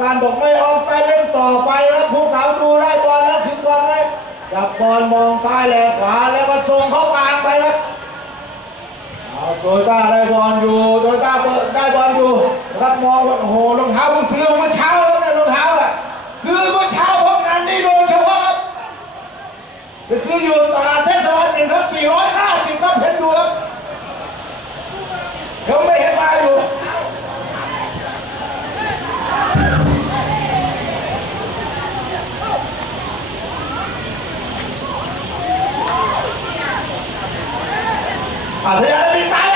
การบอกไม่ออฟไซด์เล่นต่อไปครับภูเขาดูได้บอลแล้วถึงบอลไหมจับบอลมองซ้ายแลขวาแล้วก็ส่งเข้ากลางไปครับเอาโตโยต้าได้บอลอยู่โตโยต้าได้บอลอยู่ครับมองว่าโอ้โหรองเท้าผมซื้อมาเมื่อเช้าแล้วเนี่ยรองเท้าอะซื้อเมื่อเช้าพบงานนี้โดยเฉพาะครับไปซื้ออยู่ตลาดเทศบาลหนึ่งครับ450ครับเพ 啊，他原 yang.